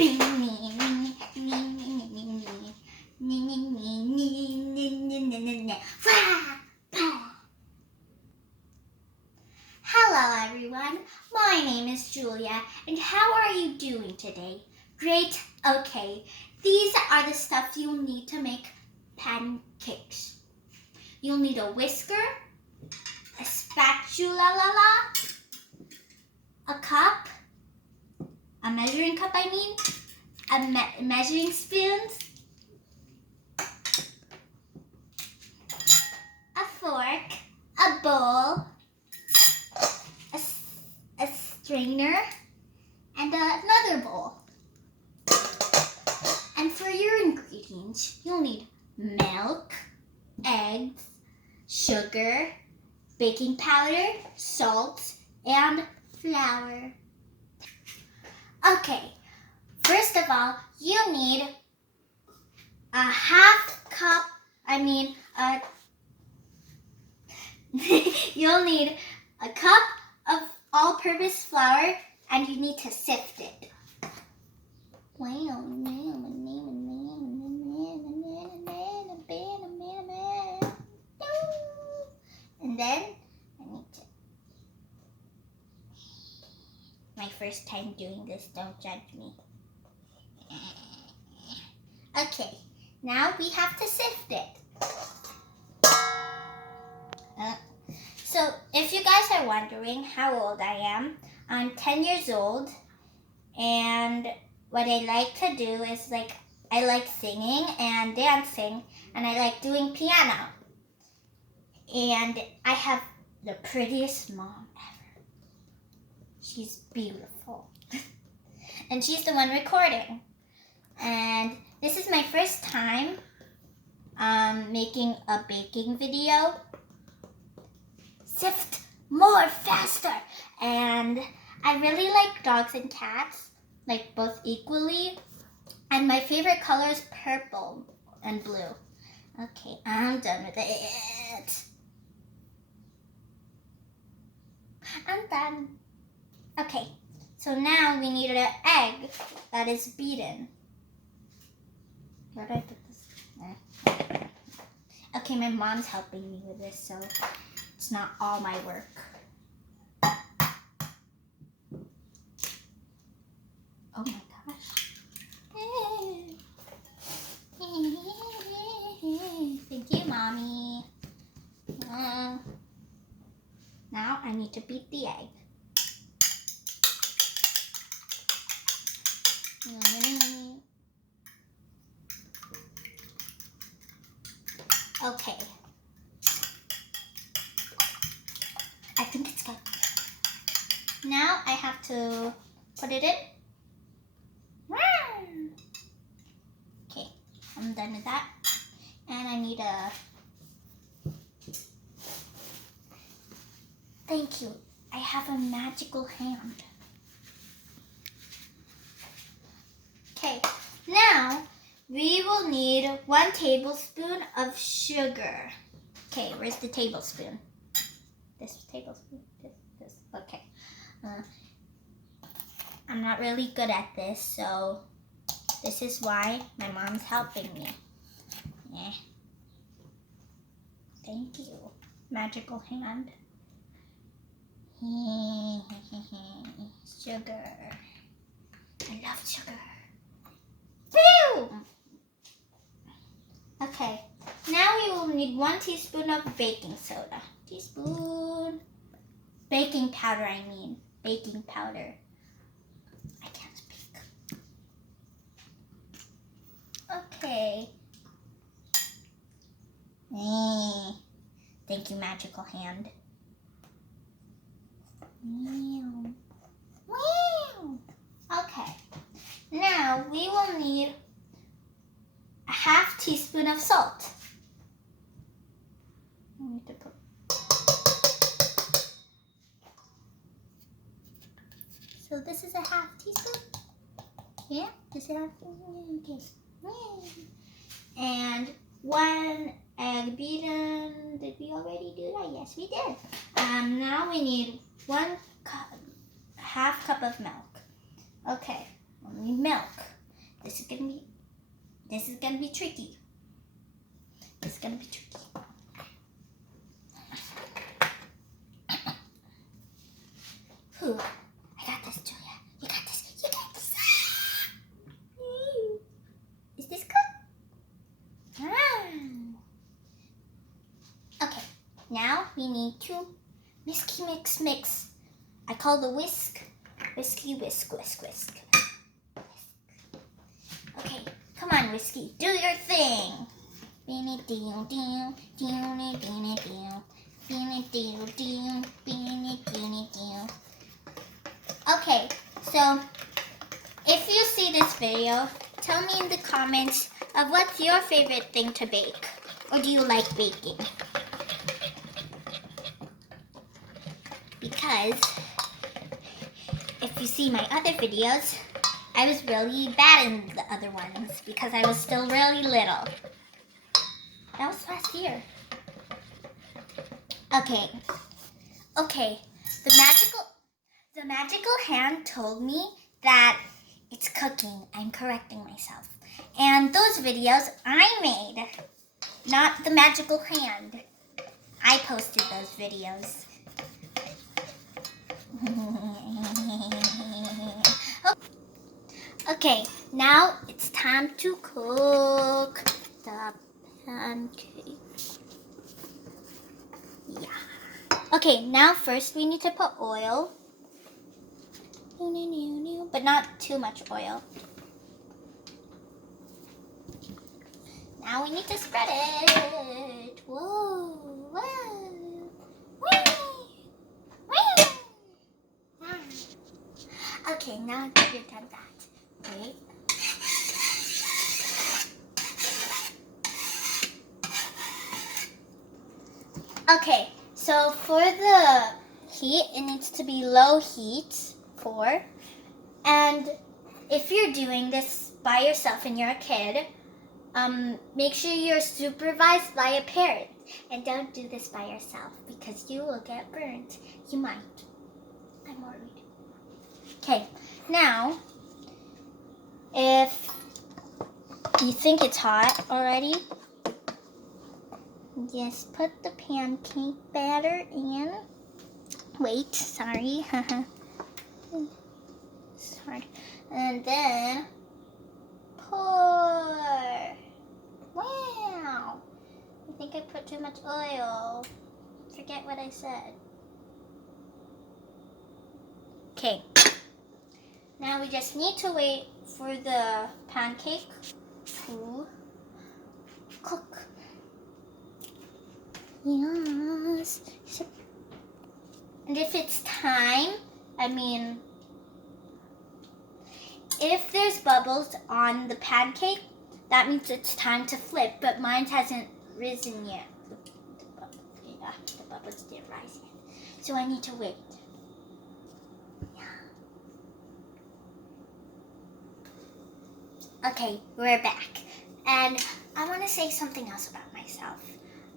Hello everyone, my name is Julia, and how are you doing today? Great, okay. These are the stuff you'll need to make pancakes. You'll need a whisker, a spatula, a cup, a measuring cup a measuring spoons, a fork, a bowl, a strainer, and another bowl. And for your ingredients, you'll need milk, eggs, sugar, baking powder, salt, and flour. Okay, first of all, you need you'll need a cup of all-purpose flour, and you need to sift it. And then my first time doing this, don't judge me. Okay, now we have to sift it. So if you guys are wondering how old I am, I'm 10 years old, and what I like to do is I like singing and dancing, and I like doing piano. And I have the prettiest mom ever. She's beautiful. And she's the one recording. And this is my first time making a baking video. Sift more faster. And I really like dogs and cats, like both equally. And my favorite color is purple and blue. Okay, I'm done with it. I'm done. Okay, so now we need an egg that is beaten. Where did I put this? Okay, my mom's helping me with this, so it's not all my work. Oh my gosh. Thank you, Mommy. Now I need to beat the egg. Okay. I think it's good. Now I have to put it in. Okay, I'm done with that. And I need a... Thank you. I have a magical hand. Okay, now we will need 1 tablespoon of sugar. Okay, where's the tablespoon? This tablespoon? This. Okay. I'm not really good at this, so this is why my mom's helping me. Yeah. Thank you, magical hand. Sugar. I love sugar. Boom! Okay, now we will need 1 teaspoon of baking soda. Teaspoon. Baking powder, I mean. Baking powder. I can't speak. Okay. Thank you, magical hand. Okay. Now we will need a 1/2 teaspoon of salt. I need to put... So this is a 1/2 teaspoon? Yeah, this is a 1/2 teaspoon. Okay. And 1 egg beaten. Did we already do that? Yes, we did. Now we need 1 cup, 1/2 cup of milk. Okay, we need milk. this is gonna be tricky. This is gonna be tricky. Whew. I got this, Julia. You got this. You got this. Is this good? Okay. Now we need to mix. I call the whisk. Whisk. Okay, come on, Whiskey, do your thing. Okay, so if you see this video, tell me in the comments of what's your favorite thing to bake, or do you like baking? Because if you see my other videos, I was really bad in the other ones because I was still really little. That was last year. Okay. The magical hand told me that it's cooking. I'm correcting myself. And those videos I made, not the magical hand. I posted those videos. Okay, now it's time to cook the pancake. Yeah. Okay, now first we need to put oil. But not too much oil. Now we need to spread it. Whoa. Okay, now that you've done that, wait. Okay, so for the heat, it needs to be low heat, 4. And if you're doing this by yourself and you're a kid, make sure you're supervised by a parent. And don't do this by yourself because you will get burnt. You might. I'm worried. Okay, now, if you think it's hot already, just put the pancake batter in. Wait, sorry. Sorry. And then pour. Wow. I think I put too much oil. Forget what I said. Okay. Now we just need to wait for the pancake to cook. Yes. And if it's time, if there's bubbles on the pancake, that means it's time to flip, but mine hasn't risen yet. The bubbles didn't rise yet. So I need to wait. Okay, we're back. And I want to say something else about myself.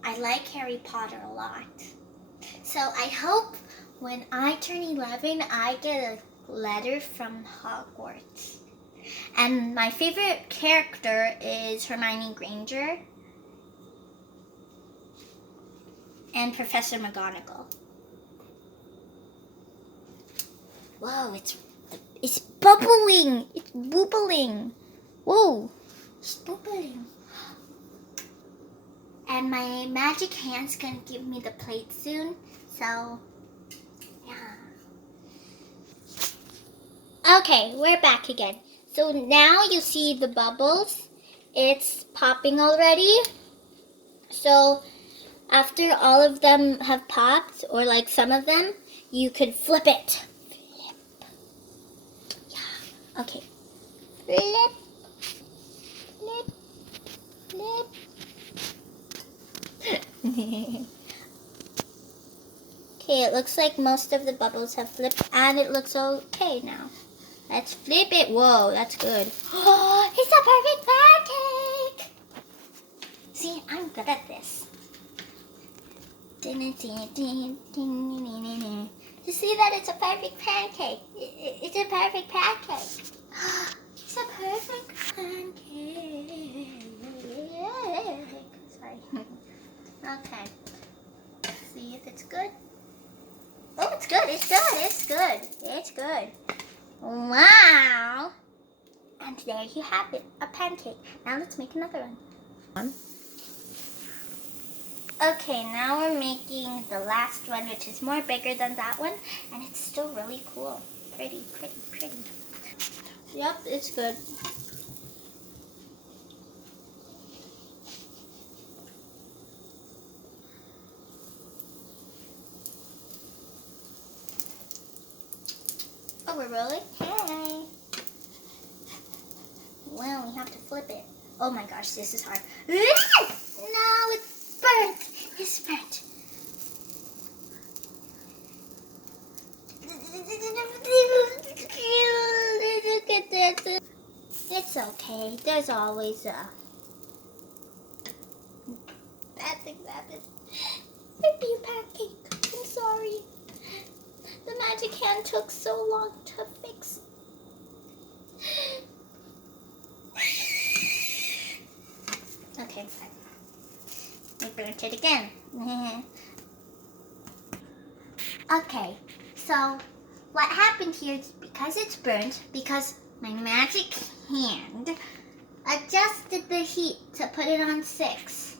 I like Harry Potter a lot. So I hope when I turn 11, I get a letter from Hogwarts. And my favorite character is Hermione Granger and Professor McGonagall. Whoa, it's bubbling. It's bubbling. Whoa, it's bubbling. And my magic hand's gonna give me the plate soon, so yeah. Okay, we're back again. So now you see the bubbles. It's popping already. So after all of them have popped, or like some of them, you could flip it. Flip. Yeah, okay. Flip. Okay, it looks like most of the bubbles have flipped and it looks okay now. Let's flip it. Whoa, that's good. Oh, it's a perfect pancake! See, I'm good at this. You see that it's a perfect pancake. It's a perfect pancake. It's a perfect pancake. it's good. It's good. It's good. Wow. And there you have it, a pancake. Now let's make another one. Okay, now we're making the last one, which is more bigger than that one, and it's still really cool. Pretty, pretty, pretty. Yep, it's good. Oh, we're rolling? Hey! Well, we have to flip it. Oh my gosh, this is hard. No, it's burnt! It's burnt. Look at that. It's okay. There's always a bad thing happens. It'd be a pancake. I'm sorry. The magic hand took so long to fix. Okay, fine. We burnt it again. Okay, so what happened here is because it's burnt, because my magic hand adjusted the heat to put it on 6.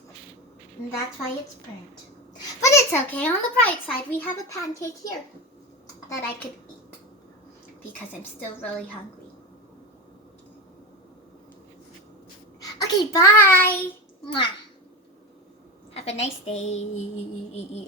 And that's why it's burnt. But it's okay. On the bright side, we have a pancake here that I could eat because I'm still really hungry. Okay, bye. Mwah. Have a nice day.